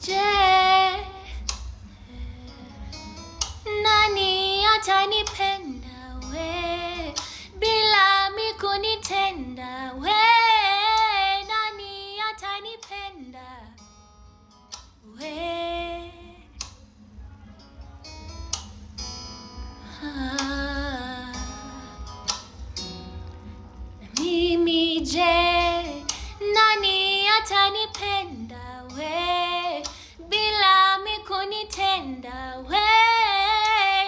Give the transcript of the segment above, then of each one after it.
Je, nani atanipenda we bila mi kunitenda we? Nani atanipenda we? Mimi je, nani atanipenda we bila mi kunitenda we?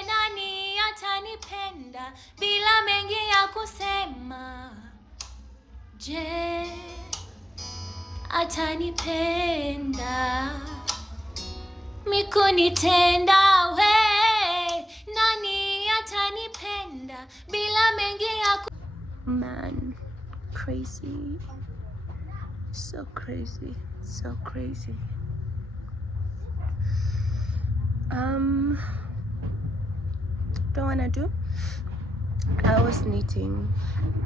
Nani atanipenda bila mengi ya kusema? Je, atanipenda mi kunitenda we? Nani atanipenda bila mengi ya Man, crazy, so crazy, so crazy. Don't wanna do. I was knitting.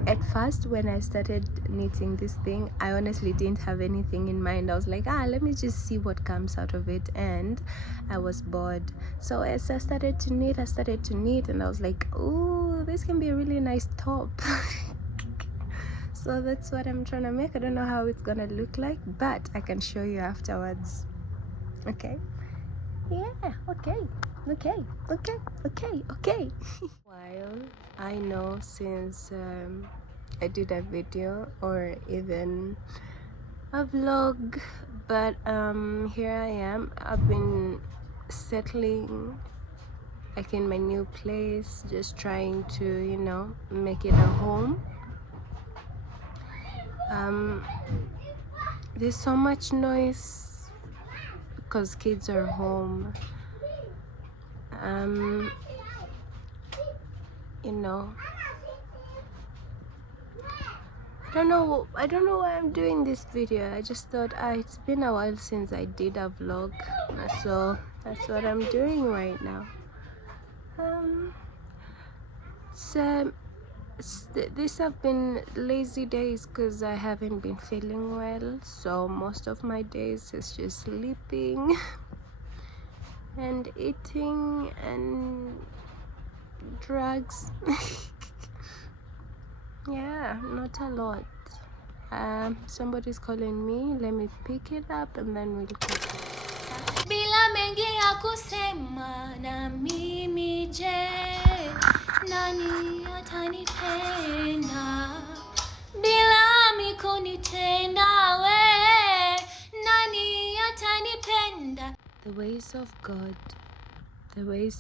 At first, when I started knitting this thing, I honestly didn't have anything in mind. I was like, let me just see what comes out of it, and I was bored. So as I started to knit, and I was like, oh, this can be a really nice top. So that's what I'm trying to make. I don't know how it's gonna look like, but I can show you afterwards. Okay? Yeah, okay. While I know since I did a video or even a vlog, but here I am. I've been settling like in my new place, just trying to, you know, make it a home. There's so much noise because kids are home. You know, I don't know why I'm doing this video. I just thought it's been a while since I did a vlog, so that's what I'm doing right now. These have been lazy days because I haven't been feeling well, so most of my days is just sleeping and eating and drugs. Yeah, not a lot. Somebody's calling me. Let me pick it up and then we'll talk. Bila mengi ya kusema na mimi je, nani atanipenda bila mi kunitenda we? Nani atanipenda? The ways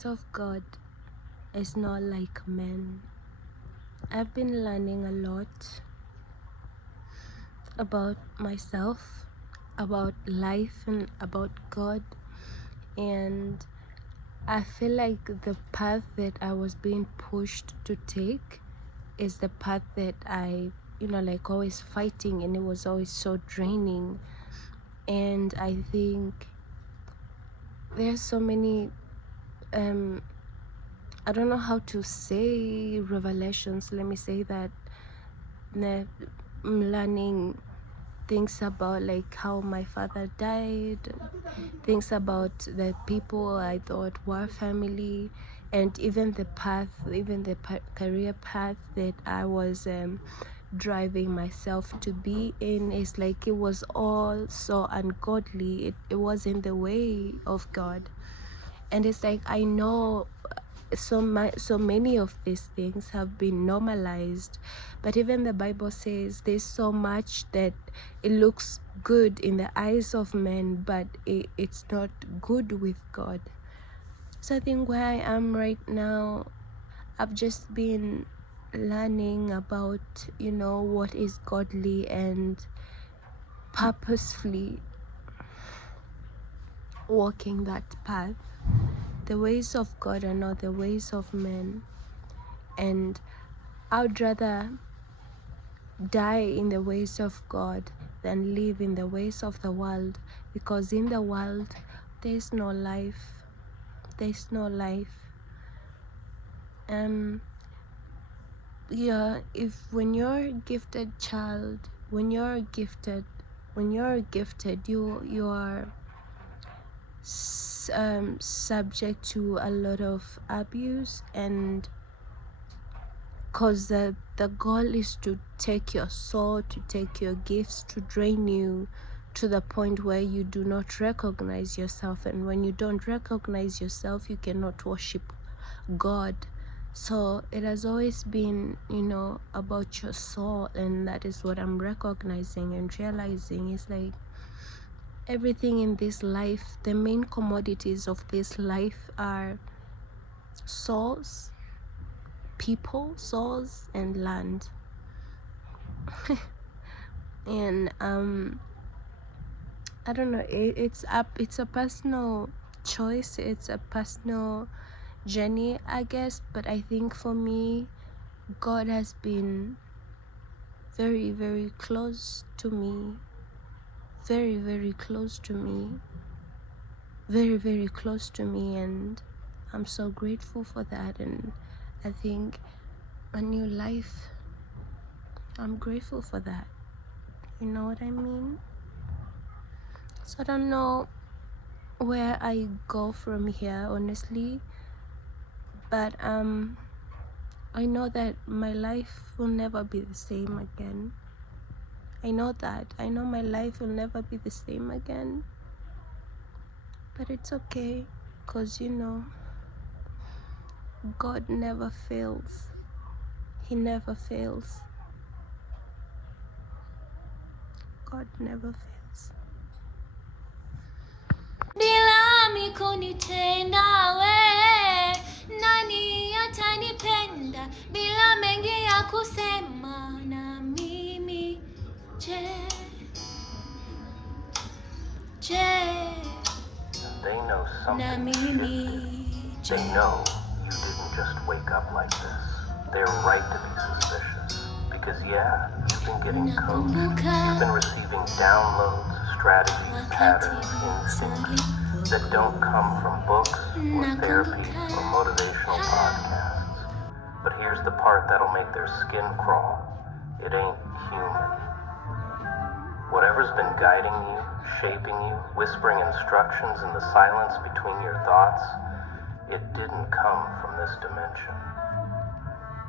of God is not like men. I've been learning a lot about myself, about life, and about God, and I feel like the path that I was being pushed to take is the path that I, like always fighting, and it was always so draining. And I think there's so many I don't know how to say revelations, let me say that. I'm learning things about like how my father died, things about the people I thought were family, and even the career path that I was driving myself to be in. Is like it was all so ungodly. It wasn't the way of God. And it's like I know so many of these things have been normalized, but even the Bible says there's so much that it looks good in the eyes of men, but it's not good with God. So I think where I am right now, I've just been learning about what is godly and purposefully walking that path. The ways of God are not the ways of men, and I'd rather die in the ways of God than live in the ways of the world, because in the world there's no life. Yeah, if when you're a gifted child, when you're gifted, you are subject to a lot of abuse, and because the goal is to take your soul, to take your gifts, to drain you to the point where you do not recognize yourself, and when you don't recognize yourself, you cannot worship God. So it has always been, about your soul, and that is what I'm recognizing and realizing. Is like everything in this life, the main commodities of this life are souls, people, souls, and land. And I don't know, it's a personal choice, it's a personal journey, I guess, but I think for me, God has been very, very close to me, very, very close to me, very, very close to me, and I'm so grateful for that. And I think a new life, I'm grateful for that. You know what I mean? So I don't know where I go from here, honestly, but I know that my life will never be the same again. I know my life will never be the same again, but it's okay, because God never fails. He never fails. God never fails. Bila mikunitenda we, nani atanipenda? Bila mengi ya kusema na mimi, je, They know something shifted. They know you didn't just wake up like this. They're right to be suspicious. Because yeah, you've been getting coached. You've been receiving downloads, strategies, patterns, instincts that don't come from books or therapy or motivational podcasts. But here's the part that'll make their skin crawl. It ain't human. Whatever's been guiding you, shaping you, whispering instructions in the silence between your thoughts, it didn't come from this dimension.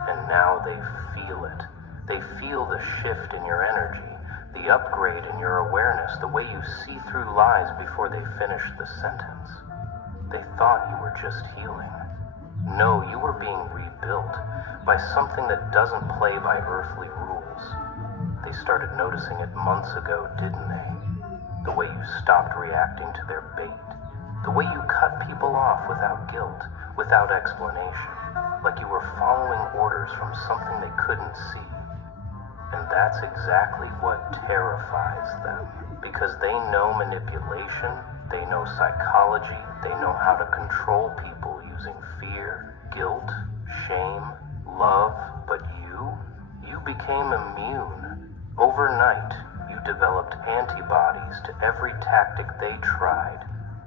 And now they feel it. They feel the shift in your energy, the upgrade in your awareness, the way you see through lies before they finish the sentence. They thought you were just healing. No, you were being rebuilt by something that doesn't play by earthly rules. They started noticing it months ago, didn't they? The way you stopped reacting to their bait. The way you cut people off without guilt, without explanation. Like you were following orders from something they couldn't see. And that's exactly what terrifies them. Because they know manipulation, they know psychology, they know how to control people using fear, guilt, shame, love. But you became immune. Overnight, you developed antibodies to every tactic they tried.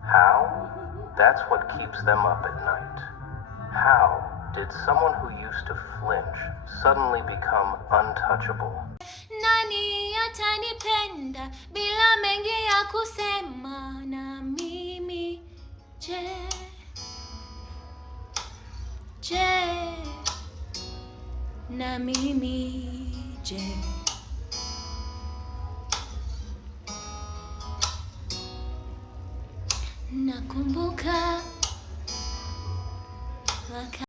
How? That's what keeps them up at night. How did someone who used to flinch suddenly become untouchable? nani atanipenda? Bila mengi ya kusema na mimi, je, na mimi, je. Nakumbuka